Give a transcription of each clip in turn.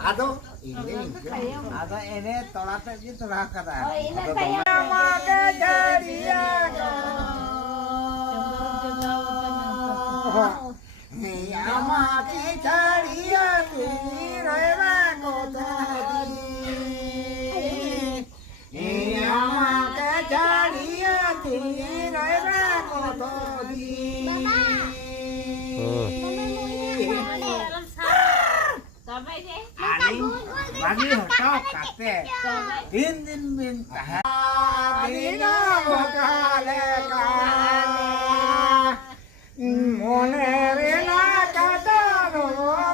Ado ini. Ada ini tolak aja tolak kata. Oh, ini kayak Maka jadiya Amaki jadiya tireva kotadi. Amaki jadiya tireva kotadi. Lagi hotau kate, din minta, dina bokale kane, monerina kata no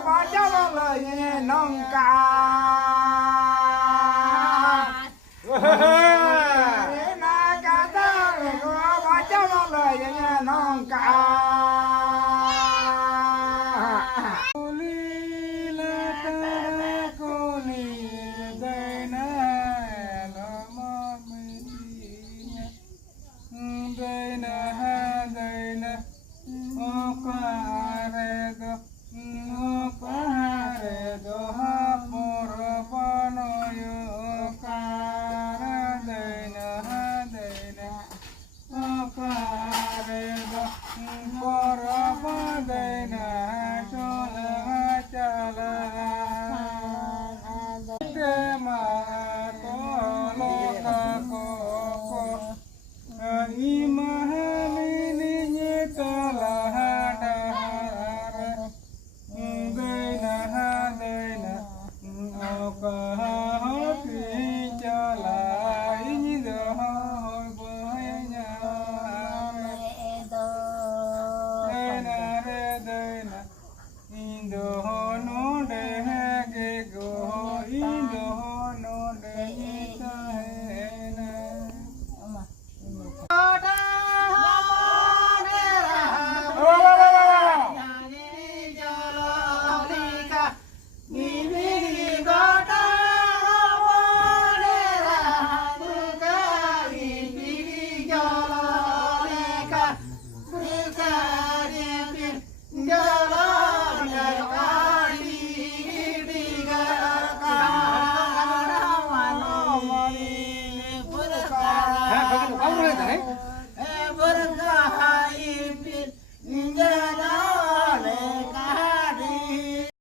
baca lagi nongka.